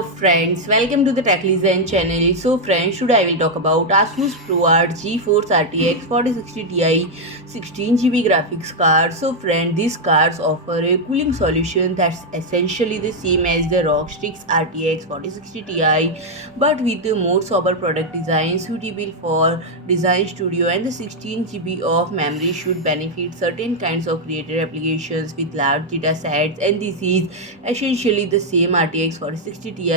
Hello friends, welcome to the TechListen channel. So friends, today I will talk about ASUS ProArt GeForce RTX 4060 Ti 16GB graphics card. So friends, these cards offer a cooling solution that's essentially the same as the ROG Strix RTX 4060 Ti, but with a more sober product design suitable for design studio, and the 16GB of memory should benefit certain kinds of creator applications with large data sets, and this is essentially the same RTX 4060 Ti.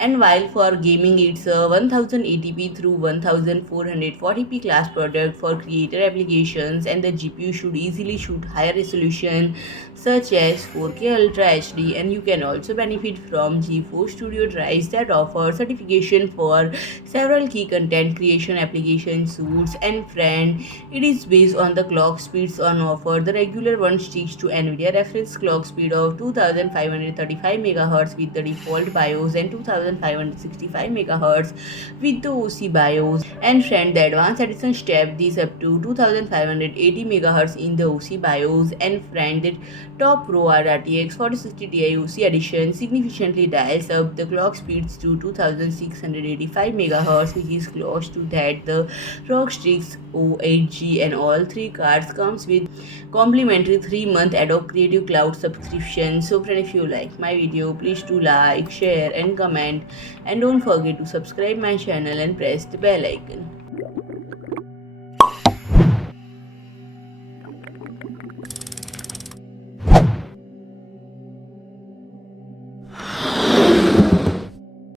And while for gaming it's a 1080p through 1440p class product for creator applications, and the GPU should easily shoot higher resolution such as 4K Ultra HD, and you can also benefit from GeForce Studio drives that offer certification for several key content creation application suites. And friend, it is based on the clock speeds on offer. The regular one sticks to NVIDIA-reference clock speed of 2535 MHz with the default BIOS and 2565 MHz with the OC BIOS. And friend, the advanced edition step this up to 2580 MHz in the OC BIOS. And friend, the top ProArt RTX 4060 Ti OC edition significantly dials up the clock speeds to 2685 MHz, which is close to that the ROG Strix O8G. And all three cards comes with complimentary 3-month Adobe Creative Cloud subscription. So friend, if you like my video, please do like, share and comment, and don't forget to subscribe my channel and press the bell icon.